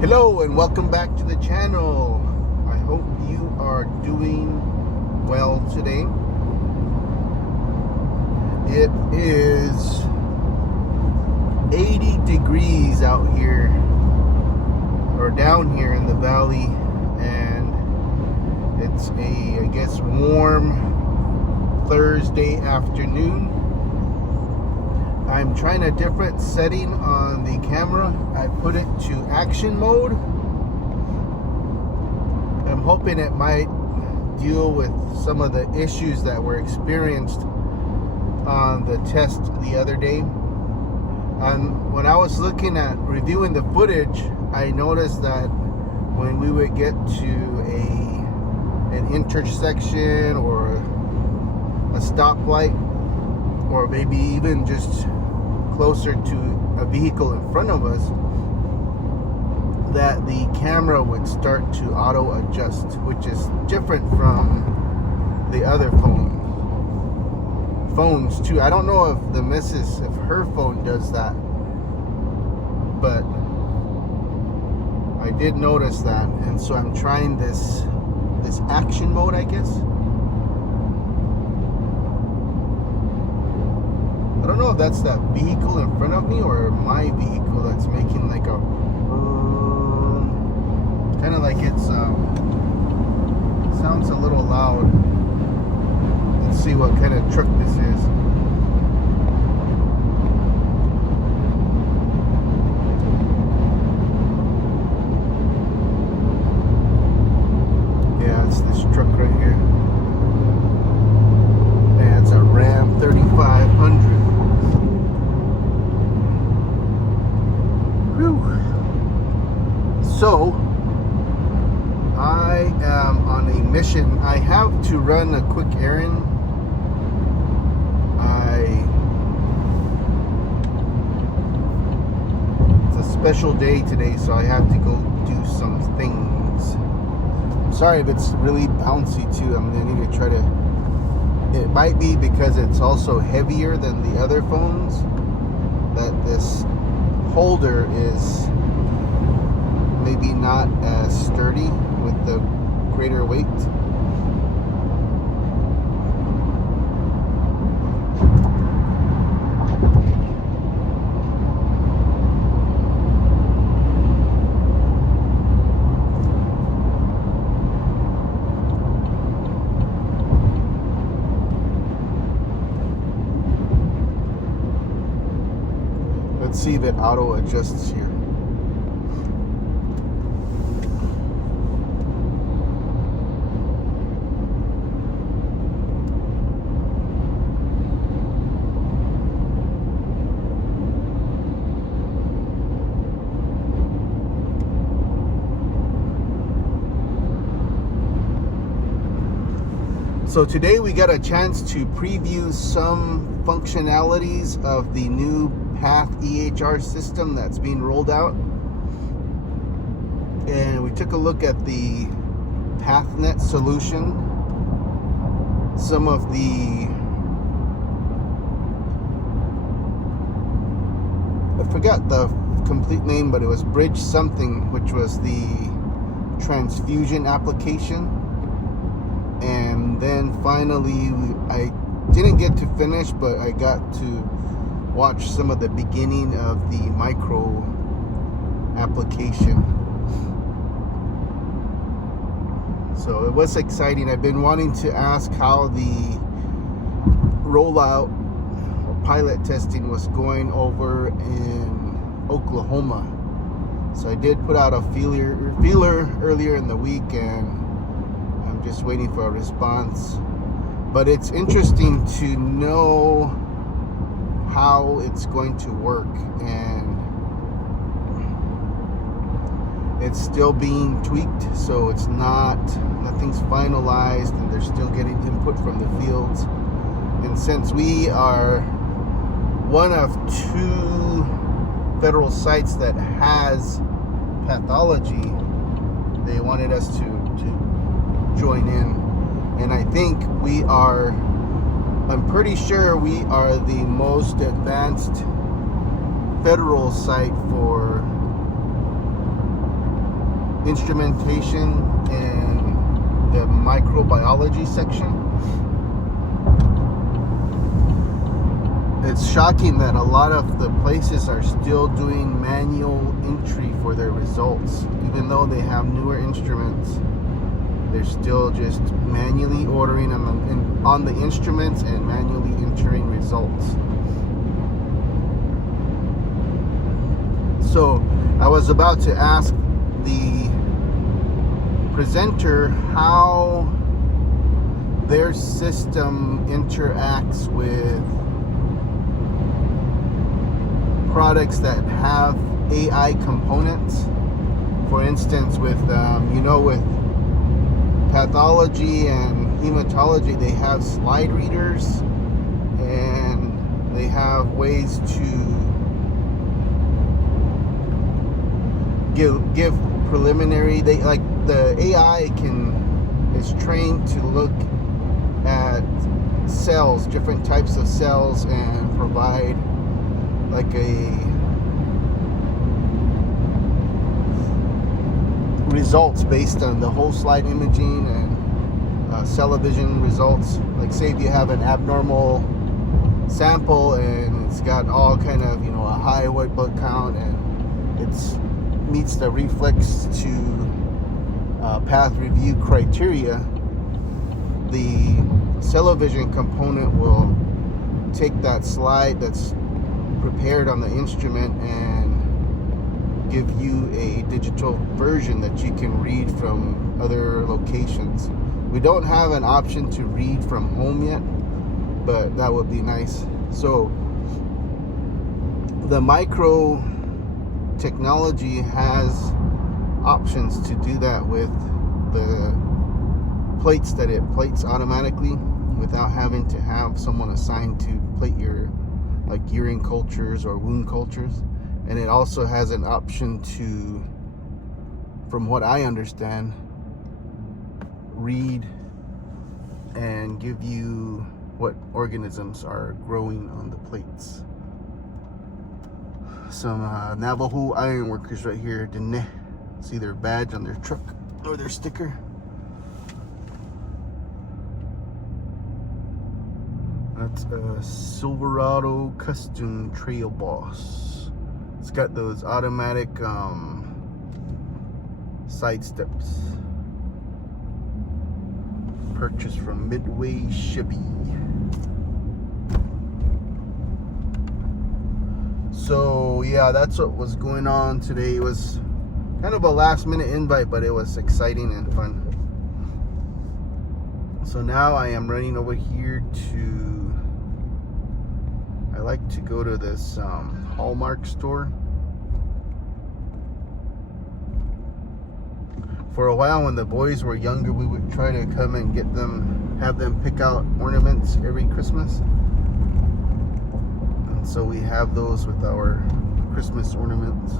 Hello and welcome back to the channel. I hope you are doing well today. It is 80 degrees out here, or down here in the valley, and it's I guess warm Thursday afternoon. I'm trying a different setting on the camera. I put it to action mode. I'm hoping it might deal with some of the issues that were experienced on the test the other day. When I was looking at reviewing the footage, I noticed that when we would get to an intersection or a stoplight, or maybe even just closer to a vehicle in front of us, that the camera would start to auto adjust, which is different from the other phones too. I don't know if the missus, if her phone does that, but I did notice that, and so I'm trying this action mode, I guess. I don't know if that's that vehicle in front of me or my vehicle that's making like a kind of like it's sounds a little loud. Let's see what kind of truck this is. Yeah, it's this truck right here. Yeah, it's a Ram 3500. So, I am on a mission. I have to run a quick errand. It's a special day today, so I have to go do some things. I'm sorry if it's really bouncy too. I'm gonna need to try to. It might be because it's also heavier than the other phones, that this holder is maybe not as sturdy with the greater weight. Let's see if it auto adjusts here. So today we got a chance to preview some functionalities of the new Path EHR system that's being rolled out. And we took a look at the PathNet solution. Some of I forgot the complete name, but it was Bridge something, which was the transfusion application. And then finally, I didn't get to finish, but I got to watch some of the beginning of the micro application. So it was exciting. I've been wanting to ask how the rollout or pilot testing was going over in Oklahoma. So I did put out a feeler earlier in the week, and I'm just waiting for a response. But it's interesting to know how it's going to work, and it's still being tweaked, so it's nothing's finalized, and they're still getting input from the fields. And since we are one of 2 federal sites that has pathology, they wanted us to join in. And I think I'm pretty sure we are the most advanced federal site for instrumentation in the microbiology section. It's shocking that a lot of the places are still doing manual entry for their results. Even though they have newer instruments, they're still just manually ordering on the instruments and manually entering results. So I was about to ask the presenter how their system interacts with products that have AI components. For instance, with with pathology and hematology, they have slide readers and they have ways to give preliminary. They like the AI is trained to look at cells, different types of cells, and provide like a results based on the whole slide imaging and cell-vision results. Like say if you have an abnormal sample and it's got all kind of a high white blood count and it's meets the reflex to path review criteria, the cell-vision component will take that slide that's prepared on the instrument and give you a digital version that you can read from other locations. We don't have an option to read from home yet, but that would be nice. So the micro technology has options to do that with the plates that it plates automatically without having to have someone assigned to plate your like urine cultures or wound cultures. And it also has an option to, from what I understand, read and give you what organisms are growing on the plates. Some Navajo iron workers right here, Dene. See their badge on their truck or their sticker. That's a Silverado Custom Trail Boss. It's got those automatic side steps. Purchased from Midway Chevy. So yeah, that's what was going on today. It was kind of a last minute invite, but it was exciting and fun. So now I am running over here to, I like to go to this Hallmark store. For a while when the boys were younger, we would try to come and get them, have them pick out ornaments every Christmas. And so we have those with our Christmas ornaments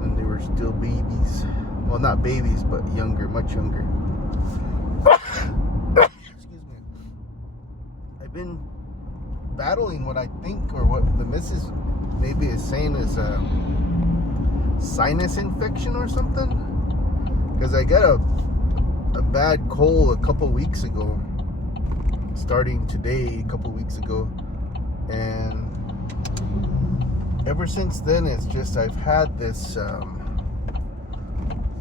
when they were still babies. Well, not babies, but younger, much younger. Excuse me. I've been battling what I think, or what the missus maybe is saying is a sinus infection or something. Because I got a bad cold a couple weeks ago, starting today, a couple weeks ago, and ever since then it's just I've had this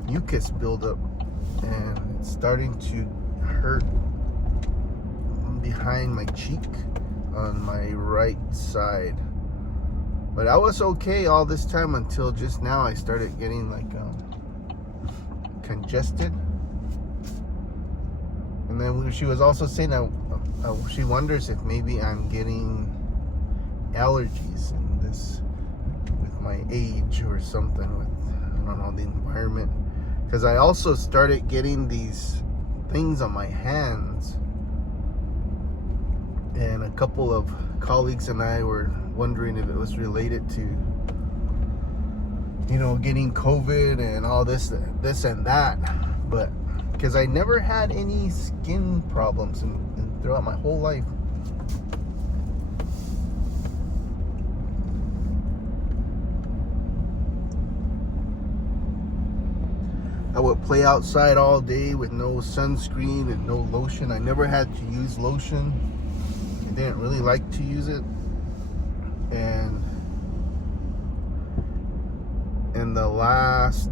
mucus buildup, and it's starting to hurt behind my cheek on my right side. But I was okay all this time until just now I started getting like congested. And then she was also saying that she wonders if maybe I'm getting allergies in this with my age or something, with I don't know, the environment. Because I also started getting these things on my hands, and a couple of colleagues and I were wondering if it was related to, you know, getting COVID and all this and that. But because I never had any skin problems throughout my whole life. I would play outside all day with no sunscreen and no lotion. I never had to use lotion. I didn't really like to use it. And in the last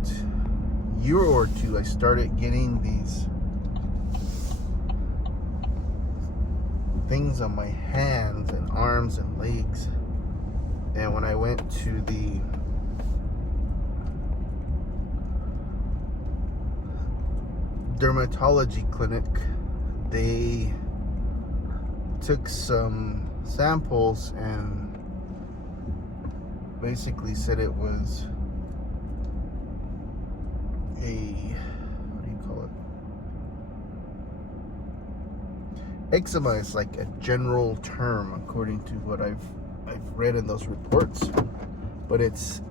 year or two, I started getting these things on my hands and arms and legs. And when I went to the dermatology clinic, they took some samples and basically said it was what do you call it? Eczema is like a general term according to what I've read in those reports, but it's